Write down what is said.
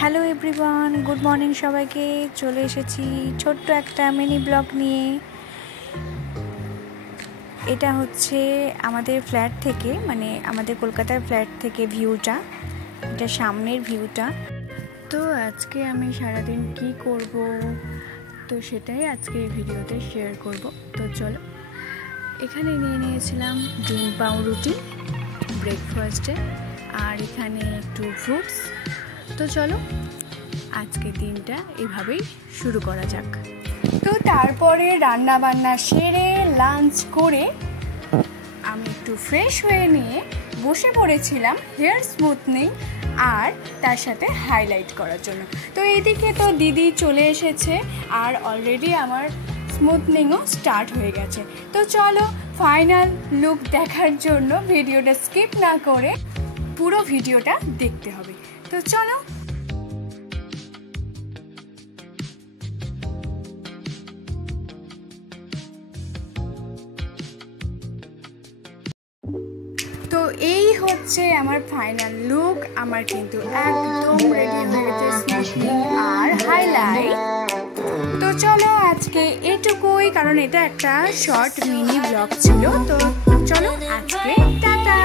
Hello everyone, good morning সবাইকে। চলে এসেছি ছোট্ট একটা মিনি ব্লগ নিয়ে। এটা হচ্ছে আমাদের ফ্ল্যাট থেকে, মানে আমাদের কলকাতার ফ্ল্যাট থেকে ভিউটা, এটা সামনের ভিউটা। তো আজকে আমি সারাদিন কি করব, তো সেটাই আজকে এই ভিডিওতে শেয়ার করব। তো চলো, এখানে নিয়ে নিয়েছিলাম ডিম পাউরুটি ব্রেকফাস্টে, আর এখানে একটু ফ্রুটস। তো চলো আজকে দিনটা এভাবেই শুরু করা যাক। তো তারপরে রান্না বান্না সেরে লাঞ্চ করে আমি একটু ফ্রেশ হয়ে নিয়ে বসে পড়েছিলাম হেয়ার স্মুথনিং আর তার সাথে হাইলাইট করার জন্য। তো এইদিকে তো দিদি চলে এসেছে আর অলরেডি আমার স্মুথনিংও স্টার্ট হয়ে গেছে। তো চলো ফাইনাল লুক দেখার জন্য ভিডিওটা স্কিপ না করে পুরো ভিডিওটা দেখতে হবে। তো চলো। তো এই হচ্ছে আমার ফাইনাল লুক। আমার কিন্তু একদম রেডি হয়ে গেছে স্মুথনিং আর হাইলাইট। তো চলো আজকে এটুকুই, কারণ এটা একটা শর্ট মিনি ব্লগ ছিল। তো চলো আজকে টাটা।